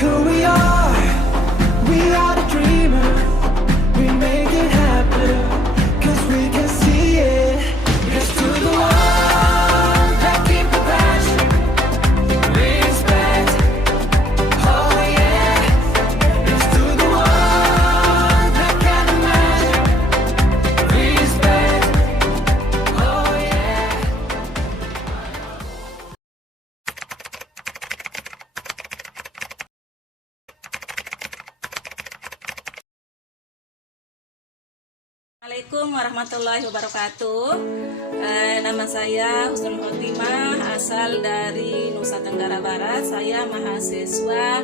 who we are. We are the dreamers. We make it happen, 'cause we can see it. Yes to the one that keep the passion. Respect. Oh yeah. Yes to the one that can imagine. Respect. Oh yeah. Assalamualaikum warahmatullahi wabarakatuh. Nama saya Husnul Khotimah, asal dari Nusa Tenggara Barat. Saya mahasiswa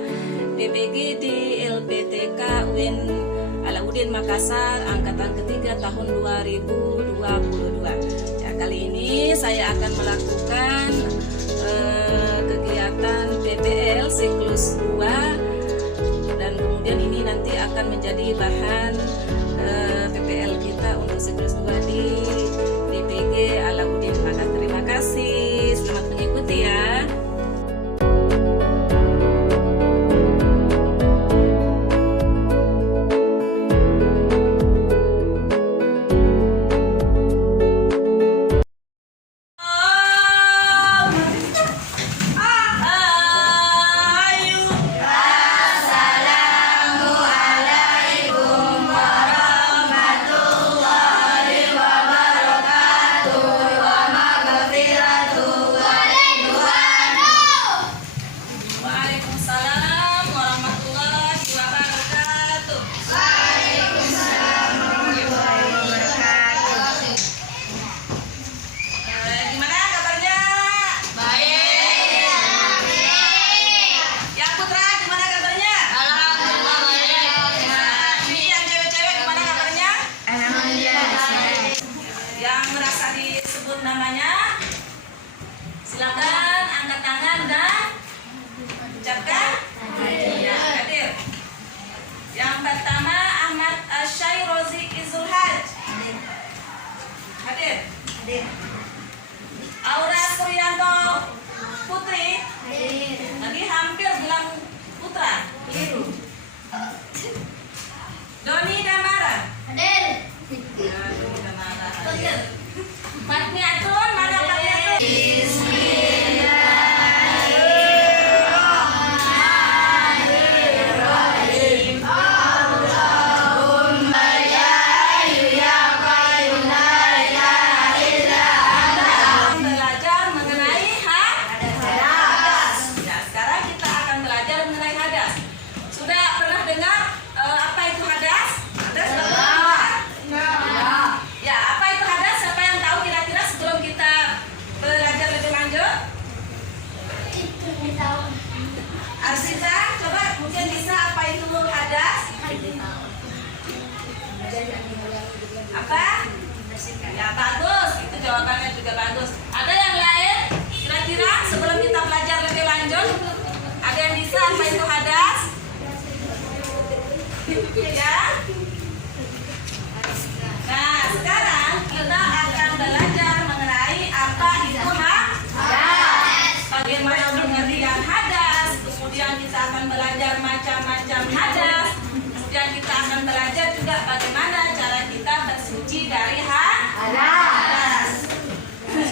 PPG di LPTK UIN Alauddin Makassar, angkatan ketiga tahun 2022. Ya, kali ini saya akan melakukan kegiatan PPL siklus 2, dan kemudian ini nanti akan menjadi bahan PPL kita untuk siklus 2 di DPG Alauddin Makassar. Terima kasih, selamat mengikuti ya. Waalaikumsalam warahmatullahi wabarakatuh. Gimana kabarnya? Baik. Yang putra gimana kabarnya? Alhamdulillah baik. Ini yang cewek-cewek gimana kabarnya? Alhamdulillah. Yang merasa disebut namanya, silakan angkat tangan dan ucapkan ya, hadir. Yang pertama Ahmad Syairozi Izul Haj. Hadir. Aura Suryanto Putri. Tadi hampir bilang putra. Keliru. Doni Damara. Hadir. Ya, Doni Damara. Hadir. Fatmi Atun, mana Fatmi Atun? Belajar mengenai hadas. Ya, sekarang kita akan belajar mengenai hadas. Sudah pernah dengar apa itu hadas? Hadas ya, apa itu hadas? Siapa yang tahu kira-kira sebelum kita belajar lebih lanjut? Arsiza, coba mungkin bisa apa itu hadas? Apa? Ya, bagus. Itu jawabannya juga bagus. Ada yang lain? Kira-kira sebelum kita belajar lebih lanjut, ada yang bisa apa itu hadas? Ya. Nah, sekarang kita akan belajar mengenai apa itu hadas. Bagaimana pengertian hadas. Kemudian kita akan belajar macam-macam hadas. Kemudian kita akan belajar juga bagaimana cara kita bersuci dari hadas.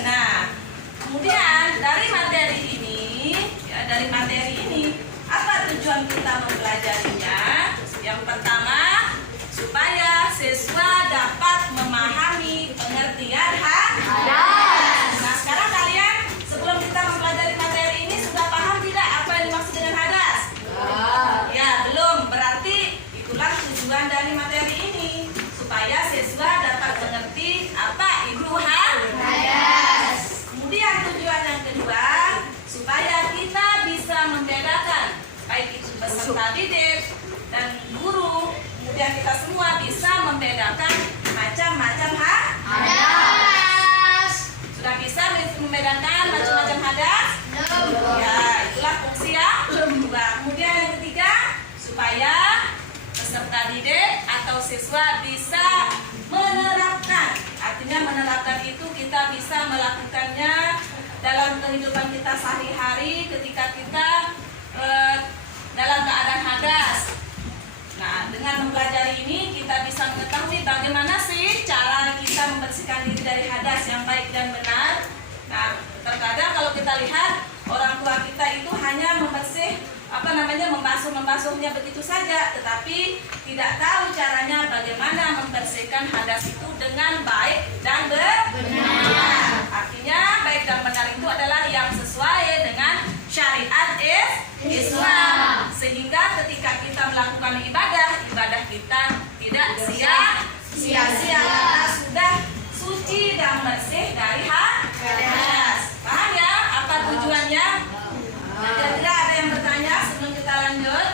Nah, kemudian dari materi ini, apa tujuan kita mempelajarinya? Yang pertama, supaya siswa dapat memahami pengertian hadas. Nah, sekarang kalian sebelum kita mempelajari materi ini sudah paham tidak apa yang dimaksud dengan hadas? Ya, belum. Berarti itulah tujuan dari materi ini, supaya siswa dapat mengerti apa itu hadas. Kemudian tujuan yang kedua, supaya kita bisa membedakan, baik itu peserta didik dan guru, kemudian kita semua bisa membedakan macam-macam hadas. Sudah bisa membedakan macam-macam hadas? Ya, itulah fungsi yang kedua. Kemudian yang ketiga, supaya peserta didik atau siswa bisa menerapkan. Artinya menerapkan itu kita bisa melakukannya dalam kehidupan kita sehari-hari ketika kita dalam keadaan lihat orang tua kita itu hanya membasuhnya begitu saja, tetapi tidak tahu caranya bagaimana membersihkan hadas itu dengan baik dan benar. Artinya baik dan benar itu adalah yang sesuai dengan syariat Islam, sehingga ketika kita melakukan ibadah kita tidak sia-sia karena sudah suci dan bersih dari hadas. Paham ya apa tujuannya? Kira-kira ada yang bertanya sebelum kita lanjut?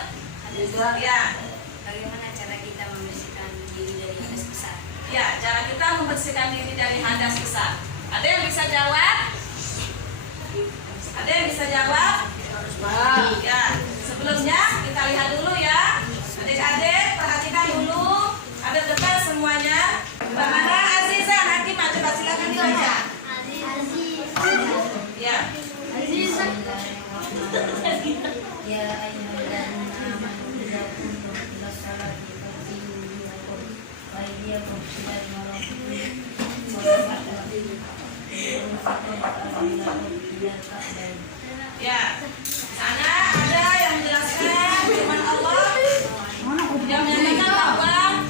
Ya. Bagaimana cara kita membersihkan diri dari hadas besar? Ya, cara kita membersihkan diri dari hadas besar. Ada yang bisa jawab? Ada yang bisa jawab? Ya, sebelumnya kita lihat dulu ya. Adik-adik perhatikan dulu. Ada depan semuanya. Bagaimana Aziza? Nanti coba silakan dibaca. Ya. Ya ayyuhalladzina amanu idza qumtum ila sholati faghsilu wujuhakum wa aydiyakum ilal marafiqi Ya. Sana ada yang menjelaskan firman Allah yang menyatakan bahwa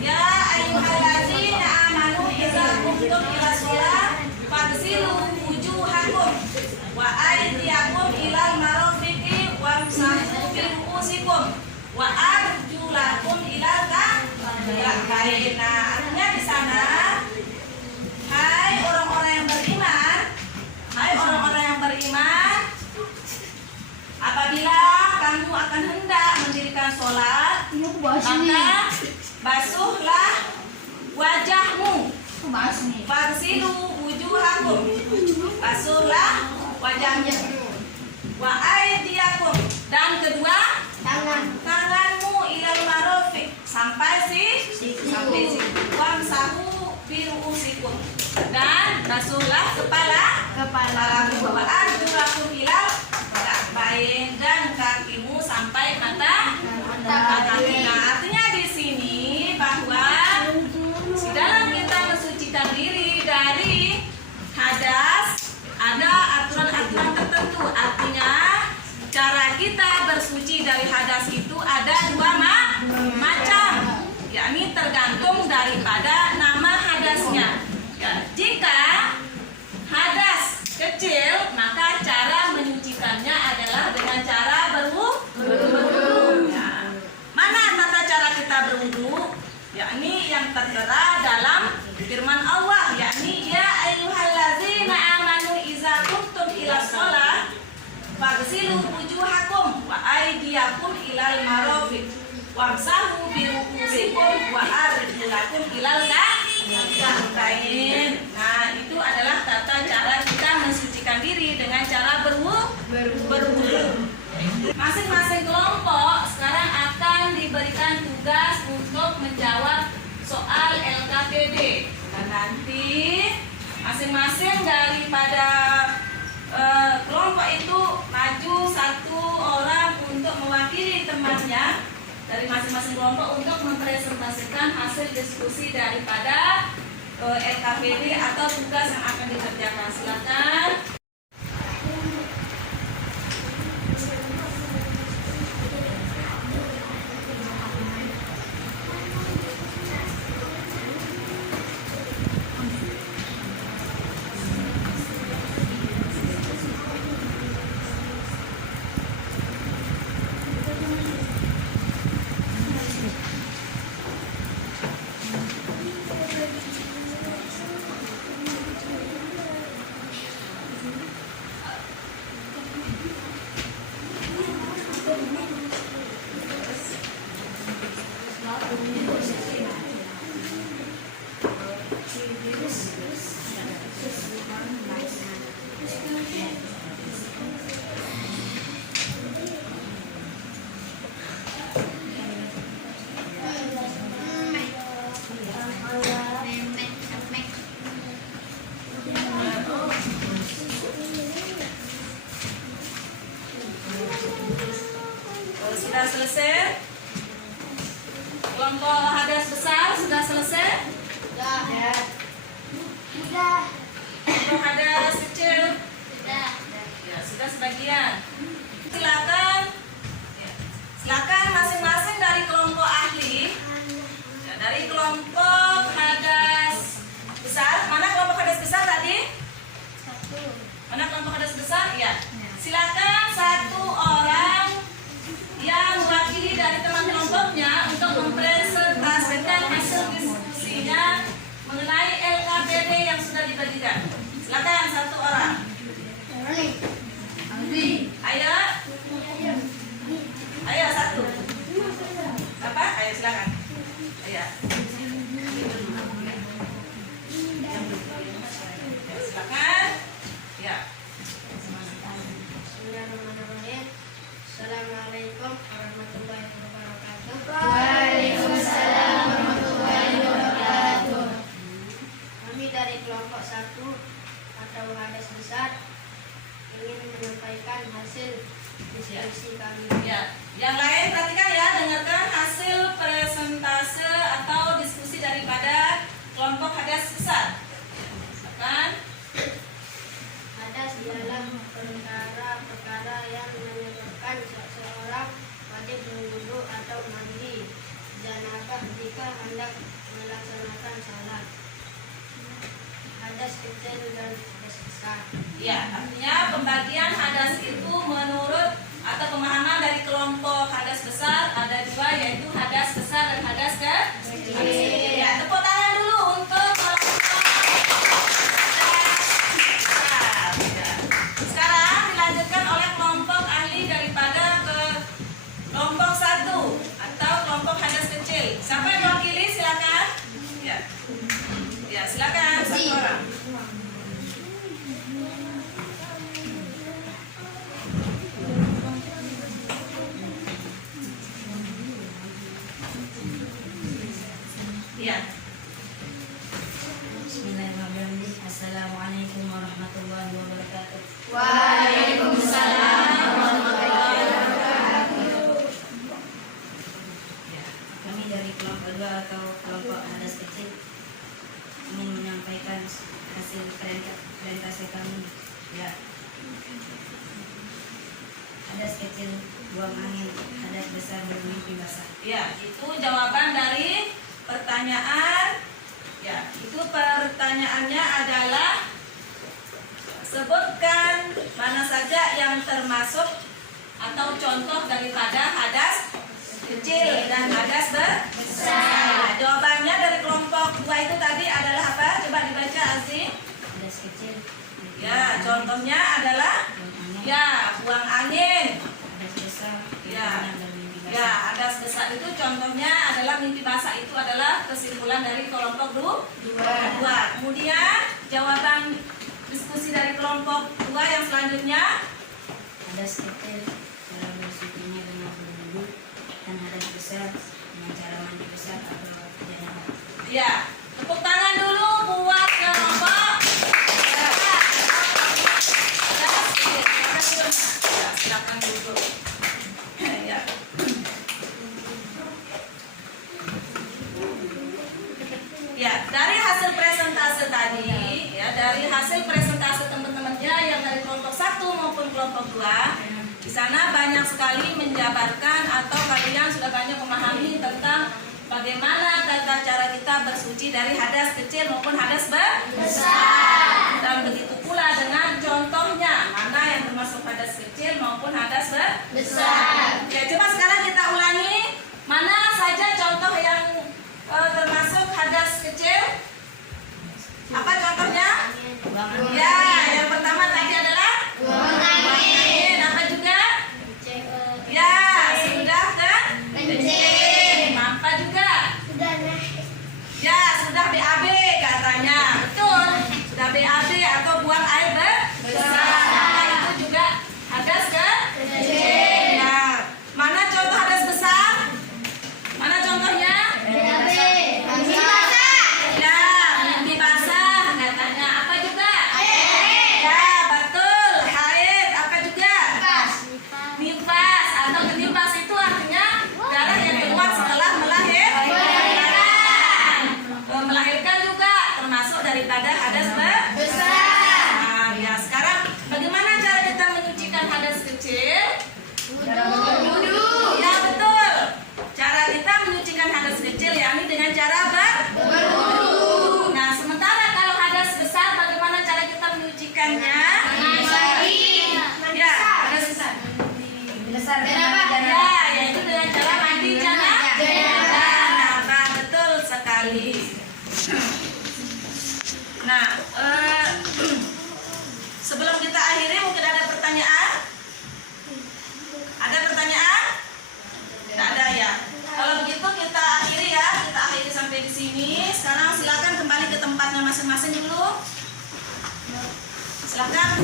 ya ayyuhalladzina amanu idza qumtum ila sholati faghsilu wujuhakum wa aydiyakum ilal marafiqi wamsahu bi ru'usikum wa arjulakum ilal ka'bayn. Nah, artinya di sana, hai orang-orang yang beriman, apabila kamu akan hendak mendirikan sholat, maka basuhlah wajahmu. Faghsilu wujuhakum, basuhlah wajahnya. Wa aydiyakum, dan kedua tanganmu ilal marafiq, sampai siku. Wamsahu bi ru'usikum, dan basuhlah kepala. Wa arjulakum ilal ka'bayn, dan kakimu sampai mata kaki. Nah, artinya di sini bahwa di dalam kita mensucikan diri dari hadas ada aturan-aturan tertentu. Artinya cara kita bersuci dari hadas itu ada dua macam, yakni tergantung daripada nama hadasnya. Ya, jika hadas kecil, maka cara menyucikannya adalah dengan cara berwudu. Ya. Mana tata cara kita berwudu? Yakni yang tertera dalam firman Allah, yakni ya ayyuhalladzina amanu idza qumtum ila shalah faghsilu wujuhakum wa aydiyakum ilal marafiq wamsahu bi ru'usikum wa arjulakum ilal ka'bayn. Nah, itu adalah tata cara kita mensucikan diri dengan cara berwudu. Masing-masing kelompok sekarang akan diberikan tugas untuk menjawab soal LKPD. Dan nanti masing-masing daripada kelompok itu maju satu orang untuk mewakili temannya dari masing-masing kelompok untuk mempresentasikan hasil diskusi daripada LKPD atau tugas yang akan dikerjakan. Silakan. Sudah selesai? Kelompok hadas besar sudah selesai? Sudah. Kelompok hadas kecil? Sudah. ada sebagian. Silakan. Ya. Silakan masing-masing dari kelompok ahli. Ya, dari kelompok hadas besar. Mana kelompok hadas besar tadi? Mana kelompok hadas besar? Ya. Silakan satu orang yang mewakili dari teman kelompoknya untuk mempresentasikan hasil diskusinya mengenai LKPD yang sudah dibagikan. Silakan satu orang. Ayo. Ayo satu. Apa? Ayo silakan. Ayo. Silakan. Ya. Bismillahirrahmanirrahim. Assalamualaikum warahmatullahi wabarakatuh. Waalaikumsalam warahmatullahi wabarakatuh. Kami dari kelompok 1 atau hadas besar ingin menyampaikan hasil diskusi kami. Ya. Yang lain perhatikan ya, dengarkan hasil presentase atau diskusi daripada kelompok hadas besar. Silakan. Hadas ialah perkara-perkara yang menyebabkan seseorang wajib berwudu atau mandi janabah jika hendak melaksanakan salat. Hadas kecil dan hadas besar. Ya, artinya pembagian hadas itu menurut atau pemahaman dari kelompok hadas besar ada dua, yaitu hadas besar dan hadas kecil. Ya, tepuk tangan dulu untuk kelompok hadas besar. Ya. Sekarang dilanjutkan oleh kelompok ahli daripada ke kelompok 1 atau kelompok hadas kecil. Siapa yang mewakili? Silakan. Ya. Ya, silakan satu orang. Ya. Bismillahirrahmanirrahim. Assalamualaikum warahmatullahi wabarakatuh. Waalaikumsalam warahmatullahi wabarakatuh. Kami dari kelompok 2 atau kelompok hadas kecil ingin menyampaikan hasil presentasi kami. Ya. Hadas kecil buang angin, hadas besar bermimpi basah. Ya, itu jawaban dari pertanyaan. Ya, itu pertanyaannya adalah sebutkan mana saja yang termasuk atau contoh daripada hadas kecil dan hadas besar. Nah, jawabannya dari kelompok 2 itu tadi adalah apa? Coba dibaca, Azim. Hadas kecil. Ya, contohnya adalah Buang angin. ya, buang angin. Hadas besar. Ya. Bermimpi basah. Ya, hadas besar itu contohnya adalah mimpi basah, itu adalah kesimpulan dari kelompok 2. Kemudian jawaban diskusi dari kelompok 2 yang selanjutnya. Hadas kecil cara bersucinya dengan berwudu dan hadas besar dengan cara mandi besar atau janabah. Ya, tepuk tangan dulu buat kelompok. Ya, silakan duduk. Ya. Ya, dari hasil presentase tadi, ya, dari hasil presentase teman-temannya yang dari kelompok 1 maupun kelompok 2, di sana banyak sekali menjabarkan atau kalian sudah banyak memahami tentang bagaimana tata cara kita bersuci dari hadas kecil maupun hadas besar. Dan begitu pula dengan contohnya, mana yang termasuk hadas kecil maupun hadas besar. Oke, coba sekarang kita ulangi mana saja contoh yang termasuk hadas kecil. Apa contohnya? Buang angin. Ya, yang pertama tadi adalah buang angin. Apa juga? Ya, sudah kan? Kencing. Apa juga? Ya, sudah BAB katanya. Betul. Sudah BAB atau buang air besar. Nah, itu juga hadas kecil. Ya. Mana contoh hadas besar? Mana contohnya? Ya, mimpi basah katanya. Apa juga? Ya, betul. Haid. Apa juga? Nifas atau kenifas itu artinya darah yang keluar setelah melahirkan. Melahirkan juga termasuk daripada hadas besar. Nah, ya, sekarang bagaimana cara kita menyucikan Nah, sebelum kita akhiri mungkin ada pertanyaan? Ada pertanyaan? Tidak ada ya. Kalau begitu kita akhiri ya, kita akhiri sampai di sini. Sekarang silakan kembali ke tempatnya masing-masing dulu. Silakan.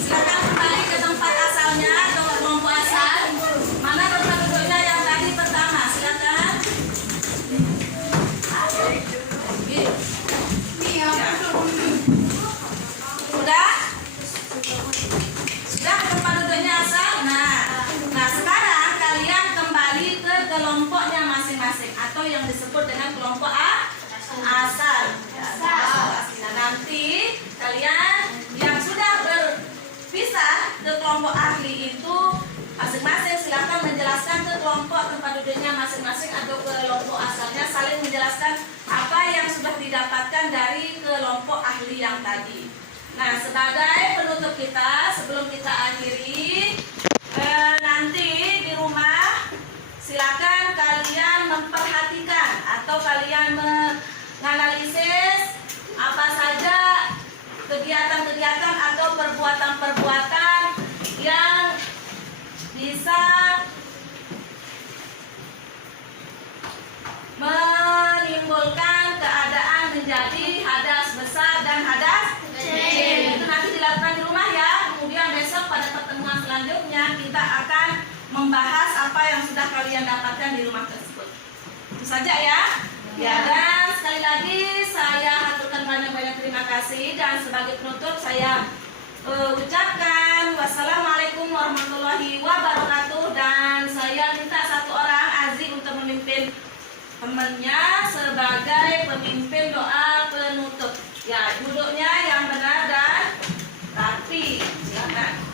Silakan kembali ke tempat asalnya atau ke kelompok asal. Mana tempat duduknya yang tadi pertama? Silakan. Sudah? Sudah ke tempat duduknya asal? Nah sekarang kalian kembali ke kelompoknya masing-masing atau yang disebut dengan kelompok asal. Nah, nanti kalian yang sudah berpisah ke kelompok ahli itu masing-masing silakan menjelaskan ke kelompok tempat duduknya masing-masing atau ke kelompok asalnya, saling menjelaskan apa yang sudah didapatkan dari kelompok ahli yang tadi. Nah, sebagai penutup kita sebelum kita akhiri, nanti di rumah silakan kalian memperhatikan atau kalian menganalisis apa saja kegiatan-kegiatan atau perbuatan-perbuatan yang bisa menimbulkan keadaan menjadi hadas besar dan hadas kecil. Itu nanti dilakukan di rumah ya. Kemudian besok pada pertemuan selanjutnya kita akan membahas apa yang sudah kalian dapatkan di rumah tersebut. Itu saja ya. Ya, dan sekali lagi saya haturkan banyak-banyak terima kasih dan sebagai penutup saya ucapkan wassalamualaikum warahmatullahi wabarakatuh dan saya minta satu orang Aziz untuk memimpin temannya sebagai pemimpin doa penutup. Ya, duduknya yang benar dan rapi. Silakan.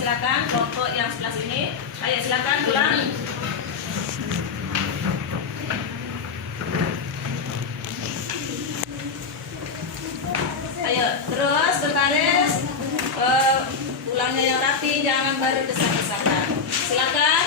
Silakan kelompok yang sebelah sini. Ayo silakan pulang. Ayo terus berbaris. Pulangnya yang rapi, jangan baru desak-desakan. Silakan.